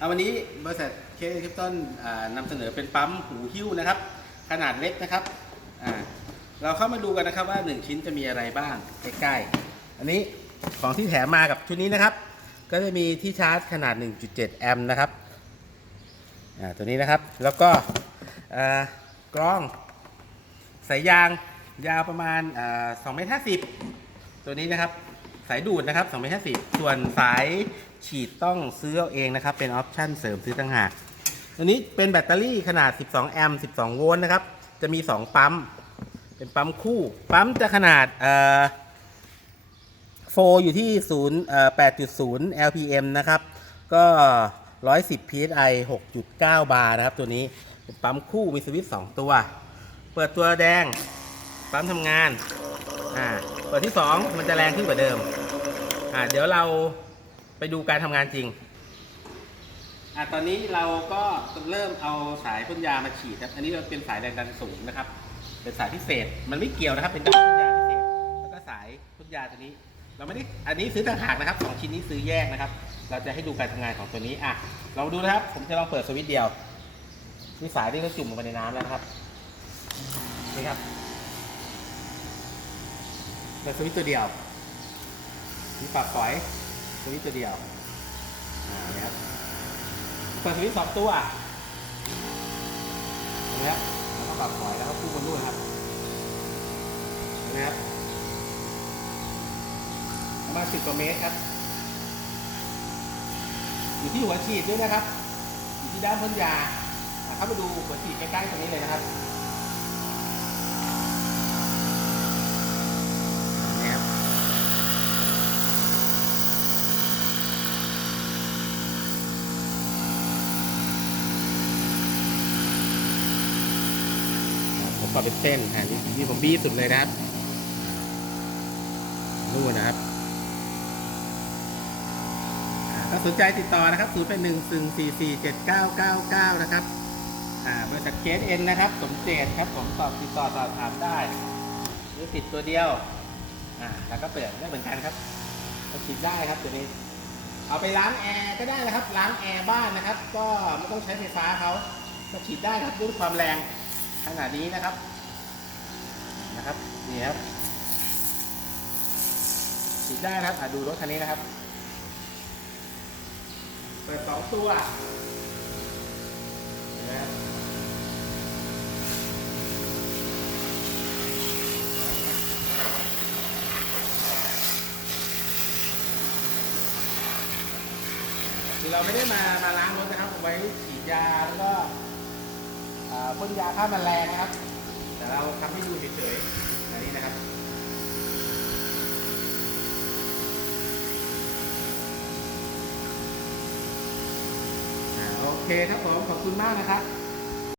เอาวันนี้บริษัทเคคริปตันนำเสนอเป็นปั๊มหูหิ้วนะครับ ขนาดเล็กนะครับเราเข้ามาดูกันนะครับว่า 1 ชิ้นจะมีอะไรบ้างใกล้ๆอันนี้ของที่แถมมากับชุดนี้นะครับ ก็จะมีที่ชาร์จขนาด 1.7 แอมป์นะครับตัวนี้นะครับแล้วก็กล้องสายยางยาวประมาณ2เมตร50ตัวนี้นะครับ สายดูดนะครับ2เมตร50ส่วนสายฉีดต้องซื้อเอาเองนะครับ เป็นออปชั่นเสริมซื้อต่างหากตัวนี้เป็นแบตเตอรี่ขนาด 12 แอมป์ 12 โวลต์นะครับ จะมี 2 ปั๊ม เป็นปั๊มคู่ ปั๊มจะขนาดเอ่อโฟอยู่ที่0เอ่อ8.0 LPM นะครับ ก็ 110 PSI 6.9 บาร์นะครับ ตัวนี้เป็นปั๊มคู่มีสวิตช์2ตัว เปิดตัวแดง ปั๊มทำงาน อ่า เปิดที่ 2 มันจะแรงขึ้นกว่าเดิม อ่าเดี๋ยวเราไปดูการทำงานจริง อ่าตอนนี้เราก็เริ่มเอาสายพ่นยามาฉีดครับ อันนี้เราเป็นสายแรงดันสูงนะครับ เป็นสายพิเศษ มันไม่เกี่ยวนะครับ เป็นสายพ่นยาพิเศษ แล้วก็สายพ่นยาตัวนี้ เราไม่ได้ อันนี้ซื้อต่างหากนะครับสองชิ้นนี้ซื้อแยกนะครับ เราจะให้ดูการทำงานของตัวนี้ อะลองดูนะครับ ผมจะลองเปิดสวิตช์เดียวนี่สายที่เราจุ่มลงไปในน้ำแล้วนะครับ นี่ครับเปิดสวิตช์ตัวเดียว มีปรับถอยสวิตช์ตัวเดียวอ่าเนี่ยครับเปิดสวิตช์สองตัวเนไหมครับแล้วก็ปรับถอยแล้วก็พุ่บนนู่นครับเนไหมครับประมาณสิบกว่าเมตรครับ อยู่ที่หัวฉีดด้วยนะครับ อยู่ที่ด้านพ่นยาเข้ามาดูหัวฉีดใกล้ๆตรงนี้เลยนะครับเนี่ยครับ ผมก็เป็นเส้นอ่านี่นี่ผมบี้สุดเลยนะครับนู่นนะครับถ้าสนใจติดต่อนะครับ 0 8 1 4 4 7 9 9 9 นะครับอ่าบริษัทเคสเอ็นนะครับ สมเจตครับ ผมสอบติดต่อสอบถามได้ หรือติดตัวเดียว อ่า แล้วก็เปิดได้เหมือนกันครับก็ฉีดได้ครับตัวนี้ เอาไปล้างแอร์ก็ได้นะครับ ล้างแอร์บ้านนะครับ ก็ไม่ต้องใช้ไฟฟ้าเขาก็ฉีดได้ครับด้วยความแรง ขนาดนี้นะครับ นะครับ นี่ครับฉีดได้นะครับอะดูรถคันนี้นะครับ เปิดสองตัวนะครับคือเราไม่ได้มามาล้างรถนะครับไว้ฉีดยาแล้วก็ พ่นยาฆ่าแมลงนะครับ แต่เราทำให้ดูเฉยๆอันนี้นะครับโอเคครับผมขอบคุณมากนะครับ